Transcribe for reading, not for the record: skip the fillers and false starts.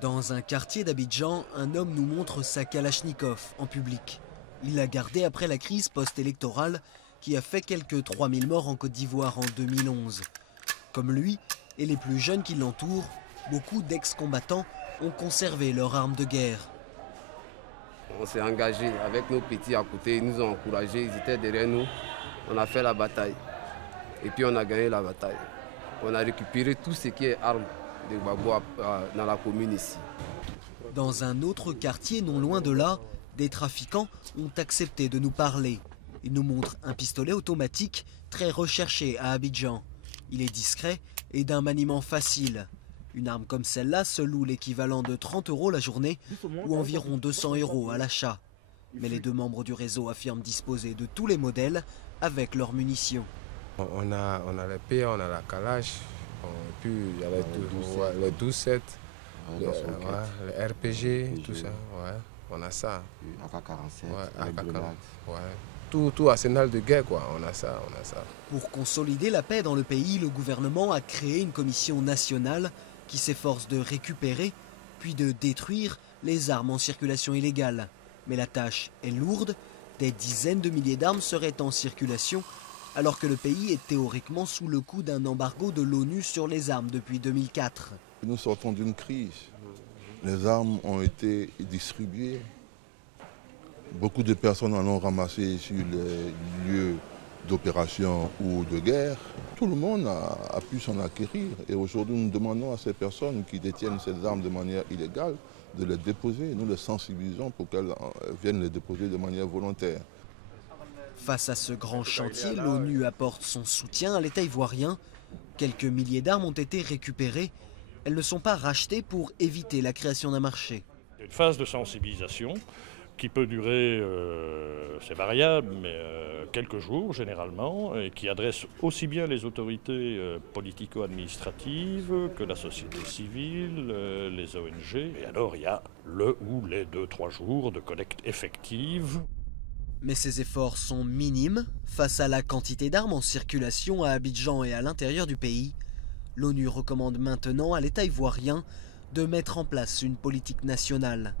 Dans un quartier d'Abidjan, un homme nous montre sa Kalachnikov en public. Il l'a gardée après la crise post-électorale qui a fait quelques 3000 morts en Côte d'Ivoire en 2011. Comme lui et les plus jeunes qui l'entourent, beaucoup d'ex-combattants ont conservé leurs armes de guerre. On s'est engagé avec nos petits à côté, ils nous ont encouragés, ils étaient derrière nous. On a fait la bataille et puis on a gagné la bataille. On a récupéré tout ce qui est armes de Gbagbo dans la commune ici. Dans un autre quartier non loin de là, des trafiquants ont accepté de nous parler. Ils nous montrent un pistolet automatique très recherché à Abidjan. Il est discret et d'un maniement facile. Une arme comme celle-là se loue l'équivalent de 30 € la journée ou environ 200 € à l'achat. Mais les deux membres du réseau affirment disposer de tous les modèles avec leurs munitions. On a les P, on a la Kalash, puis il y a les 12-7, les RPG, tout ça. Ouais, on a ça. AK-47, les grenades. Ouais. Tout arsenal de guerre, quoi. On a ça. Pour consolider la paix dans le pays, le gouvernement a créé une commission nationale qui s'efforce de récupérer puis de détruire les armes en circulation illégale. Mais la tâche est lourde. Des dizaines de milliers d'armes seraient en circulation alors que le pays est théoriquement sous le coup d'un embargo de l'ONU sur les armes depuis 2004. Nous sortons d'une crise. Les armes ont été distribuées. Beaucoup de personnes en ont ramassé sur les lieux d'opération ou de guerre. Tout le monde a pu s'en acquérir. Et aujourd'hui, nous demandons à ces personnes qui détiennent ces armes de manière illégale de les déposer. Nous les sensibilisons pour qu'elles viennent les déposer de manière volontaire. Face à ce grand chantier, l'ONU apporte son soutien à l'État ivoirien. Quelques milliers d'armes ont été récupérées. Elles ne sont pas rachetées pour éviter la création d'un marché. Une phase de sensibilisation qui peut durer, c'est variable, mais quelques jours généralement, et qui adresse aussi bien les autorités politico-administratives que la société civile, les ONG. Et alors il y a le ou les 2-3 jours de collecte effective. Mais ces efforts sont minimes face à la quantité d'armes en circulation à Abidjan et à l'intérieur du pays. L'ONU recommande maintenant à l'État ivoirien de mettre en place une politique nationale.